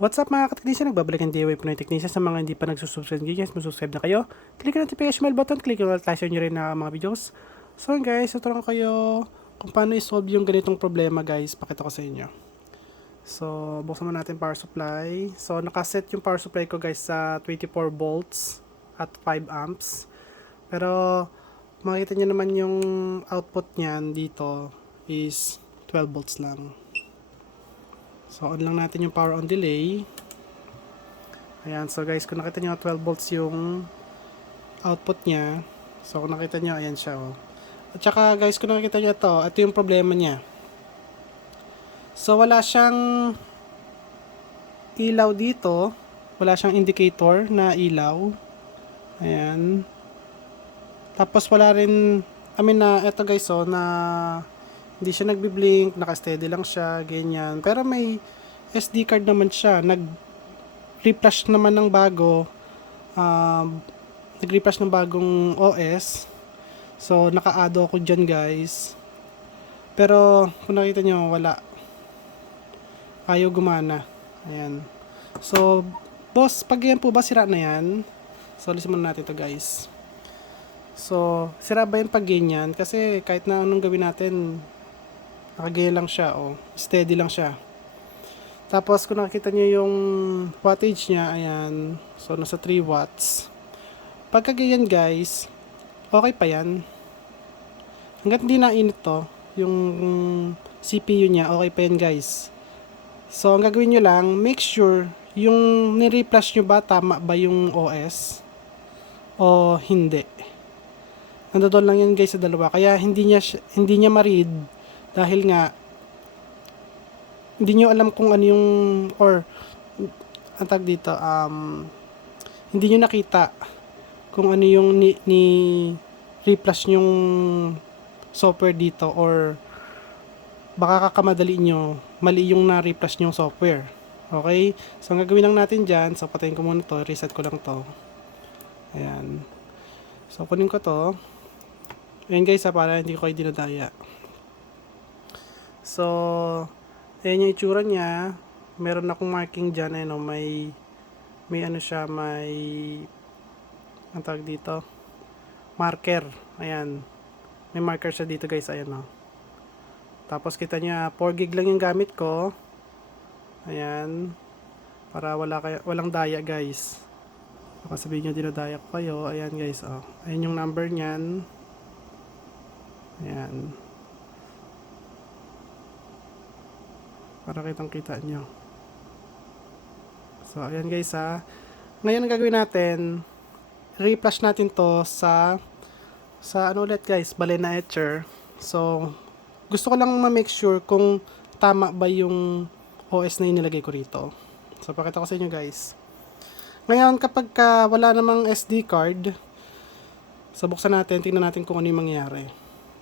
What's up mga kateknisya? Nagbabalik ang DIY Pinoy Technician sa mga hindi pa nagsusubscribe guys. Masusubscribe na kayo. Click ang notification bell button. Click yung notification nyo rin na mga videos. So guys, tuturuan ko kayo kung paano i-solve yung ganitong problema guys. Pakita ko sa inyo. So, buksan mo natin power supply. So, nakaset yung power supply ko guys sa 24 volts at 5 amps. Pero, makikita nyo naman yung output niyan dito is 12 volts lang. So, on lang natin yung power on delay. Ayan. So, guys, kung nakita nyo 12 volts yung output niya. So, kung nakita nyo, ayan siya, oh. At saka, guys, kung nakita nyo to, ito yung problema niya. So, wala siyang ilaw dito. Wala siyang indicator na ilaw. Ayan. Tapos, wala rin, I mean, na, ito guys, oh, na hindi siya nagbi-blink, naka-steady lang siya, ganyan. Pero may SD card naman siya. Nag-refresh naman ng bago. Um, nag-refresh ng bagong OS. So, naka-add ako dyan, guys. Pero, kung nakita nyo, wala. Ayaw gumana. Ayan. So, boss, pag yan po ba sira na yan? So, listen muna natin to guys. So, sira ba yan pag ganyan? Kasi kahit na anong gawin natin, nakagaya lang siya, oh. Steady lang siya. Tapos, kung nakikita nyo yung wattage niya, ayan. So, nasa 3 watts. Pagka ganyan, guys, okay pa yan. Hanggat hindi nainit to, yung CPU niya, okay pa yan, guys. So, ang gagawin nyo lang, make sure yung nire-flash nyo ba, tama ba yung OS? O hindi? Nandoon lang yan guys sa dalawa. Kaya hindi niya, hindi niya ma-read dahil nga hindi nyo alam kung ano yung or ang tag dito um hindi nyo nakita kung ano yung ni, ni reflash yung software dito or baka kakamadali nyo mali yung na-reflash yung software. Okay? So ang gagawin lang natin dyan so patayin ko muna to reset ko lang to. Ayan. So kunin ko to. Ayan guys ha, para hindi ko kayo dinadaya So, ayan yung itsura niya. Meron akong marking dyan, ano, may, may ano siya, may, ang tawag dito, marker. Ayan. May marker siya dito guys, ayan o. Tapos kita niya, 4 gig lang yung gamit ko. Ayan. Para wala kaya, walang daya guys. Baka sabihin nyo dinadaya ko kayo. Ayan guys, oh. Ayan yung number niyan. Ayan. Para kitang kita nyo. So, ayan guys ha. Ngayon ang gagawin natin, reflash natin to sa sa ano ulit guys, balena etcher. So, gusto ko lang ma-make sure kung tama ba yung OS na inilagay ko rito. So, pakita ko sa inyo guys. Ngayon, kapag ka wala namang SD card, so buksan natin, tingnan natin kung ano yung mangyayari.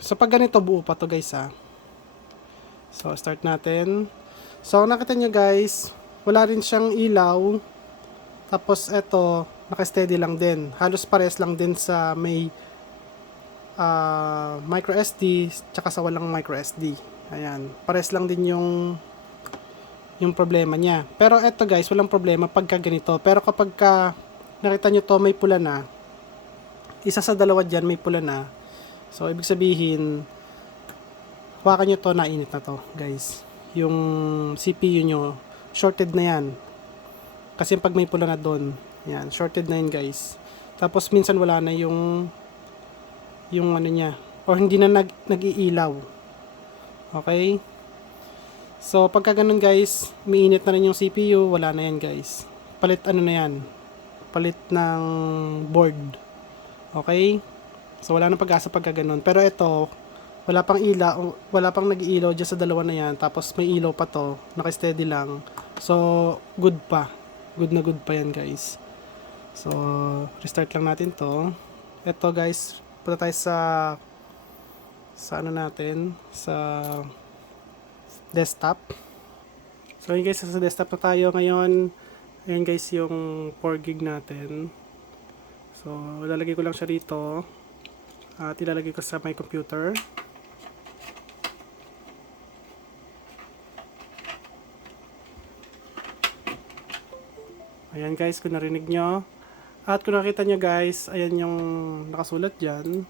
So, pag ganito, buo pa to guys ha. So, start natin. So, nakita nyo guys, wala rin siyang ilaw. Tapos, eto, naka-steady lang din. Halos pares lang din sa may ah, micro SD, tsaka sa walang micro SD. Ayan. Pares lang din yung yung problema niya. Pero eto guys, walang problema pagka ganito. Pero kapag ka nakita nyo to may pula na, isa sa dalawa dyan may pula na. So, ibig sabihin, hawakan nyo to, nainit na to, guys yung CPU nyo, shorted na yan. Kasi pag may pula na doon, yan, shorted na yan guys. Tapos minsan wala na yung yung ano niya, or hindi na nag, nag-iilaw. Okay? So, pagka ganun guys, umiinit na rin yung CPU, wala na yan guys. Palit ano na yan, palit ng board. Okay? So, wala na pag-asa pagka ganun. Pero ito, wala pang ilaw, wala pang nag-iilaw dyan sa dalawa na yan, tapos may ilaw pa to, naka-steady lang. So, good pa. Good na good pa yan, guys. So, restart lang natin to. Ito, guys, punta tayo sa sa ano natin, sa desktop. So, yun guys, sa desktop na tayo ngayon. Ayan guys, yung 4 gig natin. So, lalagay ko lang siya rito. At ilalagay ko sa my computer. Ayan guys, kung narinig nyo. At kung nakita nyo guys, ayan yung nakasulat dyan.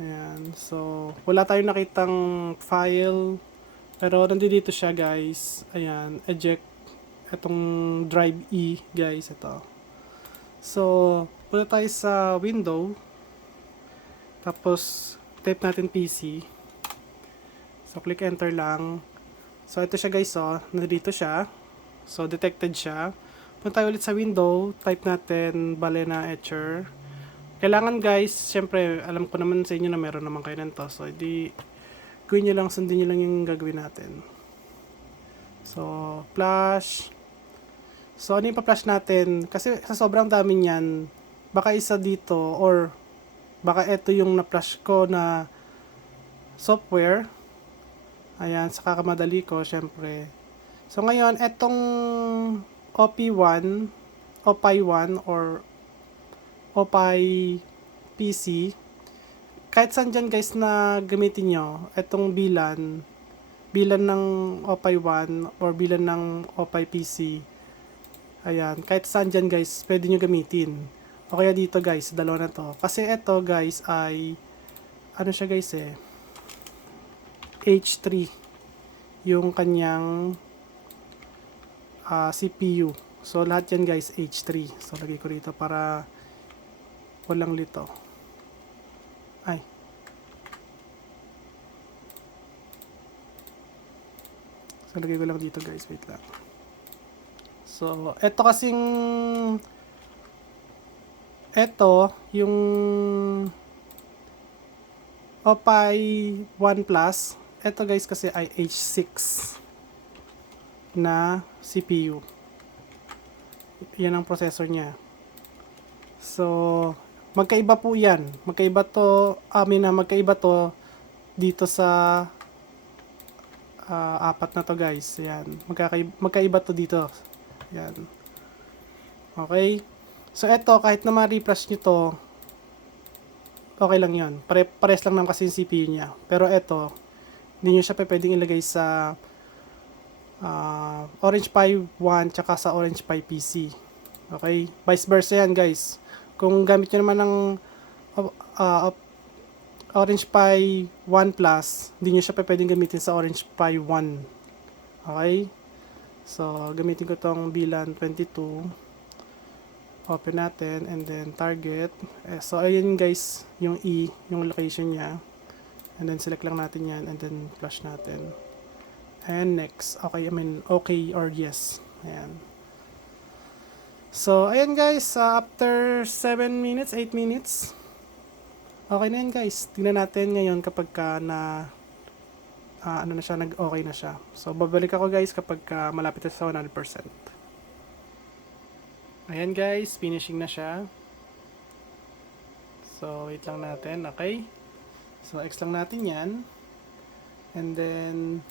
Ayan, so wala tayong nakitang file. Pero nandito siya guys. Ayan, eject. Itong drive E guys, ito. So, punta tayo sa window. Tapos, type natin PC. So, click enter lang. So, ito siya guys, oh. Nandito siya. So, detected siya. Punta tayo ulit sa window. Type natin Balena Etcher. Kailangan guys, syempre, alam ko naman sa inyo na meron naman kayo nito. So, edi, gawin nyo lang, sundin nyo lang yung gagawin natin. So, flash. So, ano yung pa-flash natin? Kasi sa sobrang dami niyan, baka isa dito or baka ito yung na-flash ko na software. Ayan, sa kakamadali ko, syempre. So, ngayon, etong OP1, OPI1 or OPI PC, kahit saan dyan guys na gamitin nyo, etong bilan, bilan ng OPI1 or bilan ng OPI PC, ayan, kahit saan dyan guys, pwede nyo gamitin. O kaya dito guys, dalawa na to. Kasi ito guys ay, ano siya guys eh, H3 yung kanyang ah, CPU. So lahat yan guys H3. So lagay ko rito para walang lito. Ay. So lagay ko lang dito guys, wait lang. So eto kasing eto yung Opay 1 Plus eto guys kasi ay H6 na CPU. Yan ang processor niya. So, magkaiba po yan. Magkaiba to, amin na magkaiba to dito sa ah, apat na to guys. Yan. Magkakaiba, magkaiba to dito. Yan. Okay. So, eto, kahit na ma-refresh nyo to, okay lang yon Pare, pares lang naman kasi yung CPU niya. Pero eto, hindi nyo siya pwedeng ilagay sa ah, Orange Pi 1 tsaka sa Orange Pi PC. Okay? Vice versa yan guys. Kung gamit nyo naman ng ah, Orange Pi 1 Plus, hindi nyo siya pwedeng gamitin sa Orange Pi 1. Okay? So, gamitin ko tong bilan 22. Open natin and then target. Eh, so, ayun guys, yung E, yung location niya. And then select lang natin yan and then flash natin. And next. Okay, I mean, okay or yes. Ayan. So, ayan guys, uh, after 7 minutes, 8 minutes, okay na yan guys. Tingnan natin ngayon kapag ka na, ah, ano na siya, nag-okay na siya. So, babalik ako guys kapag ka malapit na sa 100%. Ayan guys, finishing na siya. So, wait lang natin, okay? So, X lang natin yan. And then,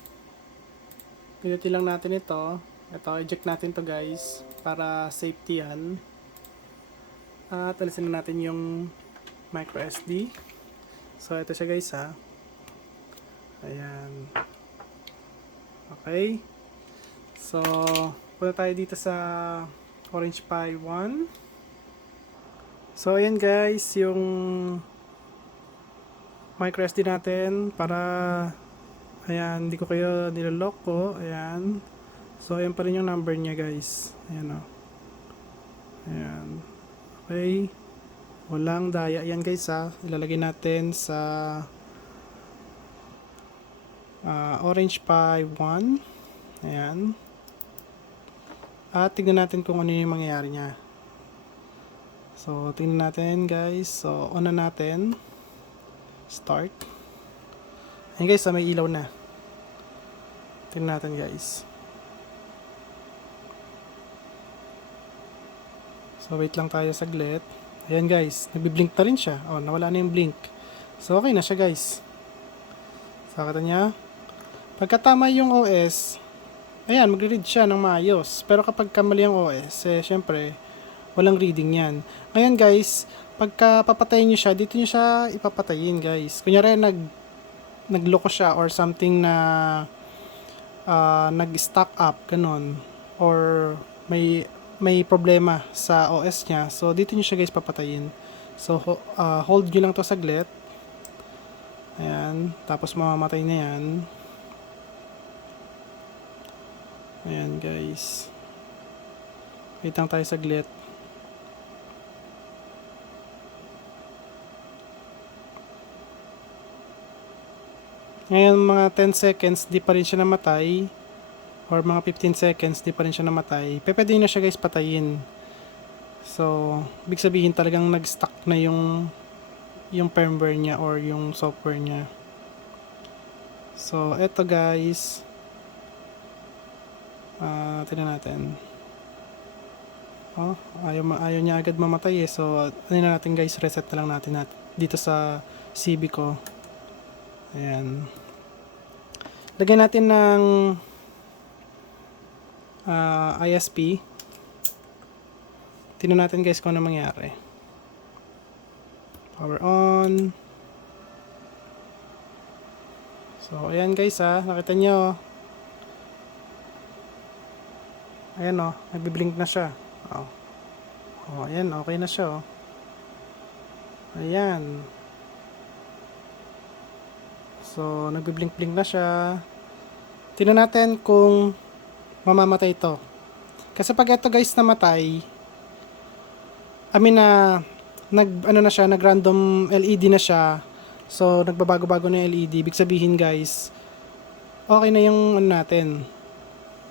pinutin lang natin ito. Ito, eject natin to guys. Para safety yan. At alisin na natin yung micro SD. So, ito siya guys ha. Ayan. Okay. So, punta tayo dito sa Orange Pi 1. So, ayan guys, yung micro SD natin para ayan, hindi ko kayo niloloko. Ayan. So, ayan pa rin yung number niya guys. Ayan o. Ayan. Okay. Walang daya. Ayan guys ha. Ilalagay natin sa ah, Orange Pi 1. Ayan. At tignan natin kung ano yung mangyayari niya. So, tingnan natin guys. So, on na natin. Start. Ayan guys, ah, may ilaw na. Tingnan natin guys. So, wait lang tayo saglit. Ayan guys, nagbi-blink na rin siya. Oh, nawala na yung blink. So, okay na siya guys. So, kita niya. Pagkatama yung OS, ayan, magre-read siya ng maayos. Pero kapag kamali ang OS, eh, syempre, walang reading yan. Ngayon guys, pagka papatayin nyo siya, dito nyo siya ipapatayin guys. Kunyari, nag, nagloko siya or something na ah, nag-stack up, ganun. Or may may problema sa OS niya. So dito niyo siya guys papatayin. So ah, hold niyo lang to saglit. Ayan, tapos mamamatay na 'yan. Ayan guys. Wait lang tayo saglit. Ngayon mga 10 seconds di pa rin siya namatay or mga 15 seconds di pa rin siya namatay. Pwede na siya guys patayin. So, big sabihin talagang nag-stuck na yung yung firmware niya or yung software niya. So, eto guys. Ah, tingnan natin. Oh, ayaw, ayaw niya agad mamatay eh. So, ano na natin guys, reset na lang natin nat dito sa CB ko. Ayan. Lagyan natin ng ah, ISP. Tingnan natin guys kung ano mangyari. Power on. So, ayan guys ha. Nakita nyo. Ayan o. Nagbiblink na siya. Oh. Oh, ayan. Okay na siya oh. Ayan. So, nagbiblink-blink na siya. Tingnan natin kung mamamatay ito. Kasi pag ito guys namatay, I mean na nag ano na siya, nag random LED na siya. So nagbabago-bago na yung LED. Ibig sabihin guys, okay na yung ano natin.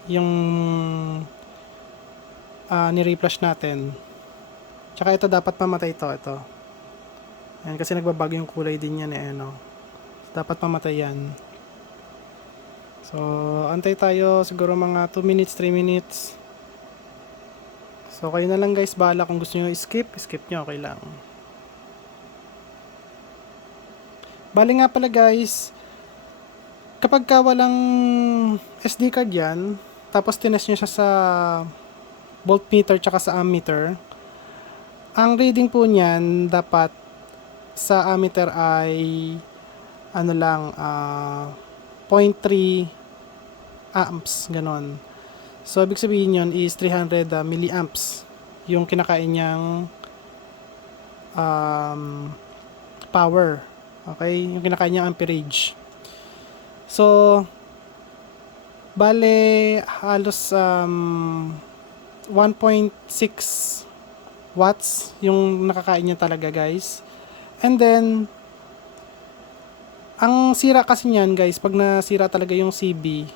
Yung ah ni-reflash natin. Tsaka ito dapat mamatay ito, ito. Yan kasi nagbabago yung kulay din yan eh ano. Dapat mamatay yan. So, antay tayo siguro mga 2 minutes, 3 minutes. So, kayo na lang guys, bahala kung gusto nyo skip, skip nyo, okay lang. Bali nga pala guys, kapag ka walang SD card yan, tapos tinest nyo siya sa voltmeter tsaka sa ammeter, ang reading po niyan dapat sa ammeter ay ano lang, ah 0.3 amps, ganon. So, ibig sabihin yun is 300 uh, milliamps yung kinakain niyang um, power. Okay? Yung kinakain niyang amperage. So, bale, halos um, 1.6 watts yung nakakain niya talaga, guys. And then, ang sira kasi niyan, guys, pag nasira talaga yung CB,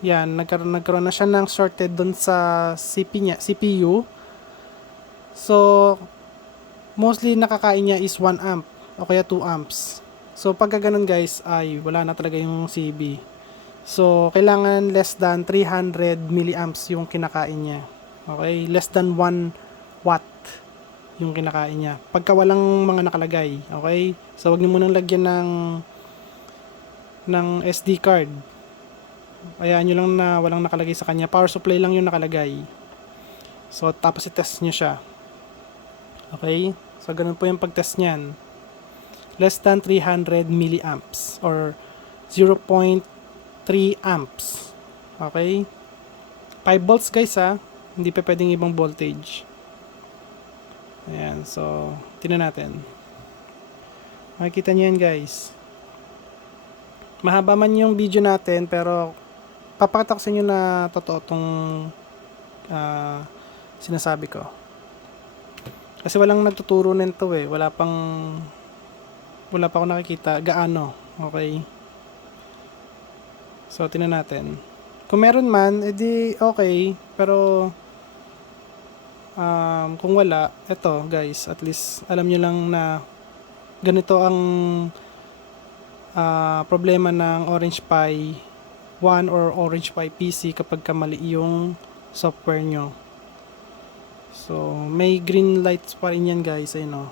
yan, nagkaroon, nagkaroon na siya ng shorted doon sa CP niya, CPU. So, mostly nakakain niya is 1 amp o kaya 2 amps. So, pagka ganun guys, ay wala na talaga yung CB. So, kailangan less than 300 milliamps yung kinakain niya. Okay? Less than 1 watt yung kinakain niya. Pagka walang mga nakalagay. Okay? So, wag niyo munang lagyan ng ng SD card. Ayan nyo lang na walang nakalagay sa kanya. Power supply lang yung nakalagay. So, tapos i-test nyo siya. Okay? So, ganun po yung pag-test niyan. Less than 300 milliamps or 0.3 amps. Okay? 5 volts guys ha. Hindi pa pwedeng ibang voltage. Ayan. So, tinan natin. Makikita nyo yan guys. Mahaba man yung video natin pero papakita ko sa inyo na totoo tong ah, sinasabi ko. Kasi walang nagtuturo nito eh. Wala pang wala pa ako nakikita gaano. Okay. So, tinan natin. Kung meron man, edi okay. Pero, um, kung wala, eto guys, at least alam nyo lang na ganito ang ah, problema ng Orange Pi 1 or Orange Pi PC kapag kamali yung software nyo. So, may green lights pa rin yan guys, ayun o.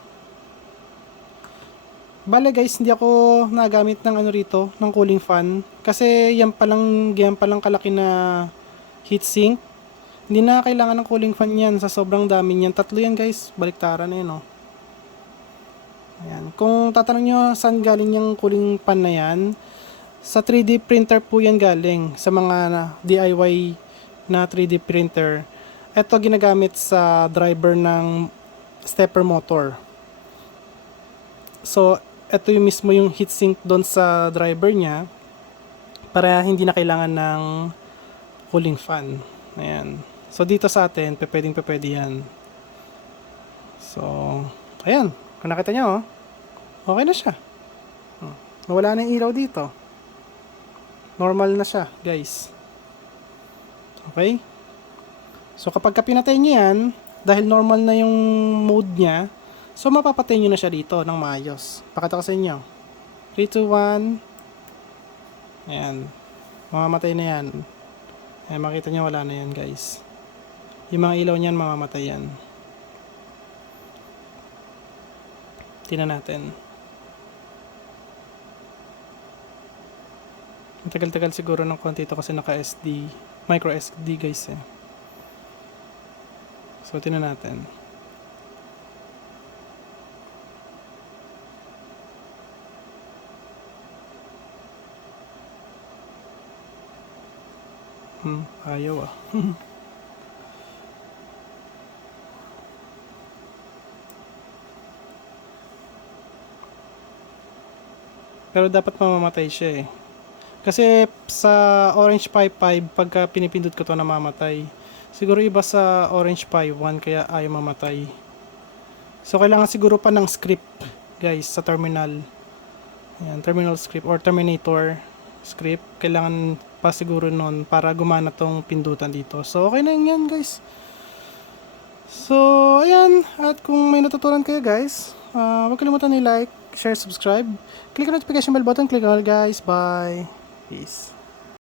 Bale guys, hindi ako nagamit ng ano rito, ng cooling fan. Kasi yan palang, yan palang kalaki na heatsink. Hindi na kailangan ng cooling fan yan sa sobrang dami niyan. Tatlo yan guys, baliktaran na yun o. Ayan. Kung tatanong nyo saan galing yung cooling fan na yan, sa 3D printer po yan galing. Sa mga DIY na 3D printer. ito ginagamit sa driver ng stepper motor. So, ito yung mismo yung heatsink doon sa driver niya para hindi na kailangan ng cooling fan. Ayan. So, dito sa atin, pwedeng pwede yan. So, ayan. Kung nakita nyo, oh, okay na siya. Oh, Wala na yung ilaw dito. Normal na siya, guys. Okay? So, kapag ka pinatay nyo yan, dahil normal na yung mode niya, so mapapatay nyo na siya dito ng maayos. Pakita ko sa inyo. 3, 2, 1. Ayan. Mamamatay na yan. Ayan, makita nyo wala na yan, guys. Yung mga ilaw niyan, mamamatay yan. Tingnan natin. Ang tagal-tagal siguro ng konti ito kasi naka SD, micro SD guys eh. So, tingnan natin. Hmm, ayaw ah. Pero dapat mamamatay siya eh. Kasi sa Orange Pi 5, pagka pinipindot ko to namamatay. Siguro iba sa Orange Pi 1 kaya ayaw mamatay. So kailangan siguro pa ng script guys sa terminal. Ayan, terminal script or terminator script. Kailangan pa siguro nun para gumana tong pindutan dito. So okay na yan guys. So ayan. At kung may natutunan kayo guys, uh, huwag kalimutan i-like, share, subscribe. Click ang notification bell button. Click all guys. Bye. Peace.